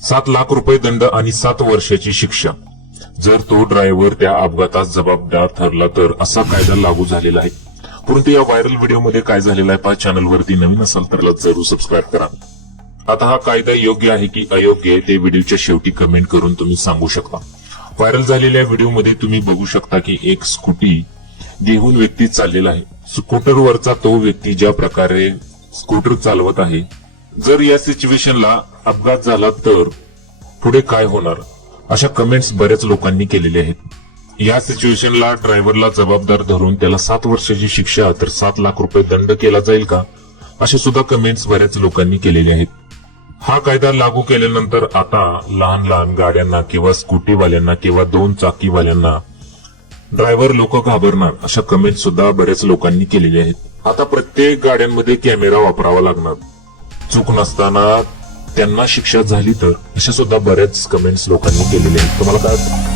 7 लाख रुपये दंड आणि 7 वर्षाची शिक्षा जर तो ड्रायव्हर त्या अपघातात जबाबदार ठरला तर, असा कायदा लागू झालेला आहे. परंतु या व्हायरल व्हिडिओमध्ये काय झालेलं आहे पहा. चॅनलवरती नवीन असाल तर जरूर सबस्क्राईब करा. आता हा कायदा योग्य आहे की अयोग्य आहे ते व्हिडिओच्या शेवटी कमेंट करून तुम्ही सांगू शकता. व्हायरल झालेल्या व्हिडिओमध्ये तुम्ही बघू शकता की एक स्कूटी घेऊन व्यक्ती चाललेला आहे. स्कूटरवरचा तो व्यक्ती ज्या प्रकारे स्कूटर चालवत आहे, जर या सिच्युएशनला अपघात झाला तर पुढे काय होणार, अशा कमेंट्स बऱ्याच लोकांनी केलेल्या आहेत. या सिच्युएशनला ड्रायव्हरला जबाबदार धरून त्याला 7 वर्षाची शिक्षा तर 7 लाख रुपये दंड केला जाईल का, अशा सुद्धा कमेंट्स बऱ्याच लोकांनी केलेल्या आहेत. हा कायदा लागू केल्यानंतर आता लहान लहान गाड्यांना किंवा स्कूटीवाल्यांना किंवा 2 चाकीवाल्यांना ड्रायव्हर लोक घाबरणार, अशा कमेंट सुद्धा बऱ्याच लोकांनी केलेल्या आहेत. आता प्रत्येक गाड्यांमध्ये कॅमेरा वापरावा लागणार, चूक नसताना त्यांना शिक्षा झाली तर, अशा सुद्धा बऱ्याच कमेंट्स लोकांनी केलेल्या आहेत. तुम्हाला काय